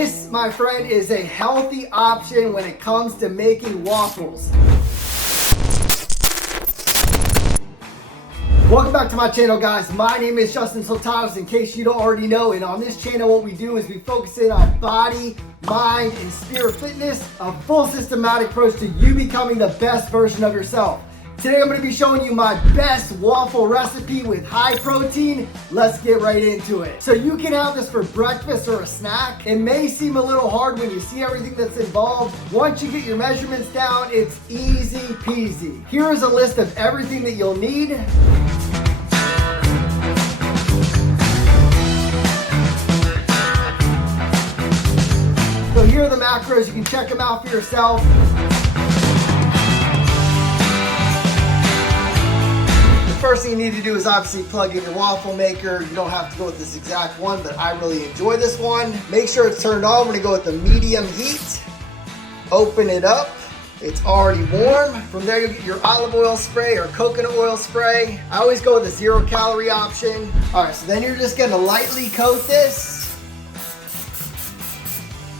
This, my friend, is a healthy option when it comes to making waffles. Welcome back to my channel, guys. My name is Justin Sultanos, in case you don't already know. And on this channel, what we do is we focus in on body, mind, and spirit fitness, a full systematic approach to you becoming the best version of yourself. Today, I'm going to be showing you my best waffle recipe with high protein. Let's get right into it. So you can have this for breakfast or a snack. It may seem a little hard when you see everything that's involved. Once you get your measurements down, it's easy peasy. Here is a list of everything that you'll need. So here are the macros. You can check them out for yourself. First thing you need to do is obviously plug in your waffle maker. You don't have to go with this exact one, but I really enjoy this one. Make sure it's turned on. We're gonna go with the medium heat. Open it up. It's already warm. From there, you'll get your olive oil spray or coconut oil spray. I always go with the 0-calorie option. All right, so then you're just gonna lightly coat this.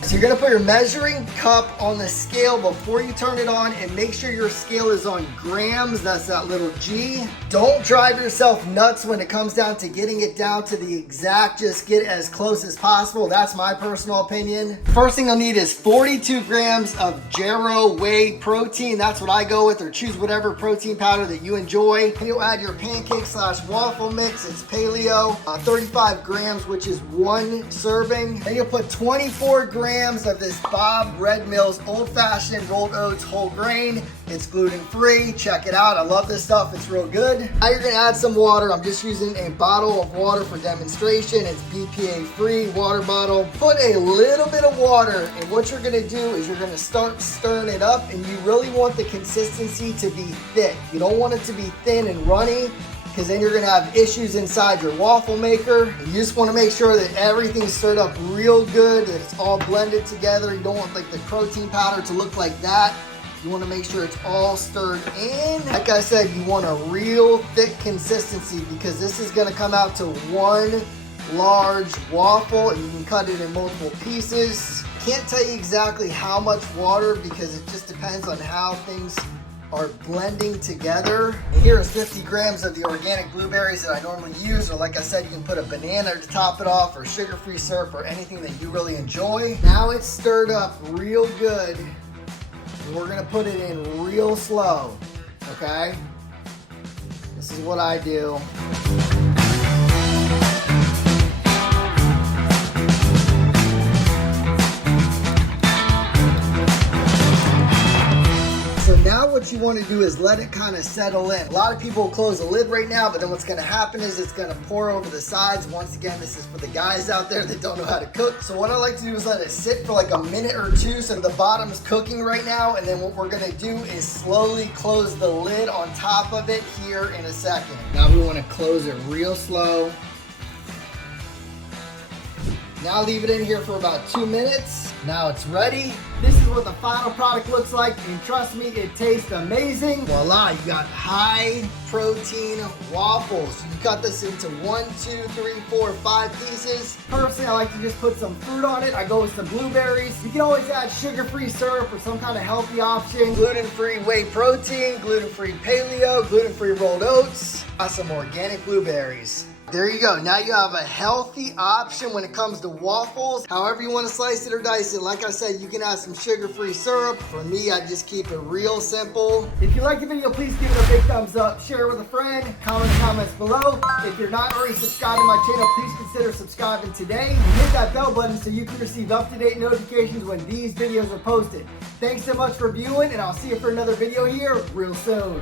So you're gonna put your measuring cup on the scale before you turn it on, and make sure your scale is on grams. That's that little G. Don't drive yourself nuts when it comes down to getting it down to the exact. Just get as close as possible. That's my personal opinion. First thing you'll need is 42 grams of Jarrow whey protein. That's what I go with, or choose whatever protein powder that you enjoy. And you'll add your pancake/waffle mix. It's paleo, 35 grams, which is 1 serving. Then you'll put 24 grams of this Bob Red Mill's old-fashioned rolled oats whole grain. It's gluten-free. Check it out. I love this stuff. It's real good. Now you're gonna add some water. I'm just using a bottle of water for demonstration. It's BPA-free water bottle. Put a little bit of water, and what you're gonna do is you're gonna start stirring it up, and you really want the consistency to be thick. You don't want it to be thin and runny, because then you're gonna have issues inside your waffle maker. You just wanna make sure that everything's stirred up real good, that it's all blended together. You don't want like the protein powder to look like that. You wanna make sure it's all stirred in. Like I said, you want a real thick consistency, because this is gonna come out to one large waffle, and you can cut it in multiple pieces. Can't tell you exactly how much water, because it just depends on how things are blending together. Here is 50 grams of the organic blueberries that I normally use, or like I said, you can put a banana to top it off, or sugar-free syrup, or anything that you really enjoy. Now it's stirred up real good, and we're gonna put it in real slow, okay? This is what I do. So now what you want to do is let it kind of settle in. A lot of people close the lid right now, but then what's going to happen is it's going to pour over the sides. Once again, this is for the guys out there that don't know how to cook. So what I like to do is let it sit for like a minute or two, so the bottom's cooking right now. And then what we're going to do is slowly close the lid on top of it here in a second. Now we want to close it real slow. Now leave it in here for about 2 minutes. Now it's ready. This is what the final product looks like, and trust me, it tastes amazing. Voila, you got high protein waffles. You cut this into 1, 2, 3, 4, 5 pieces. Personally, I like to just put some fruit on it. I go with some blueberries. You can always add sugar-free syrup or some kind of healthy option. Gluten-free whey protein, gluten-free paleo, gluten-free rolled oats. Got some organic blueberries. There you go. Now you have a healthy option when it comes to waffles. However you want to slice it or dice it. Like I said, you can add some sugar-free syrup. For me, I just keep it real simple. If you like the video, please give it a big thumbs up. Share it with a friend. Comment in the comments below. If you're not already subscribed to my channel, please consider subscribing today. And hit that bell button so you can receive up-to-date notifications when these videos are posted. Thanks so much for viewing, and I'll see you for another video here real soon.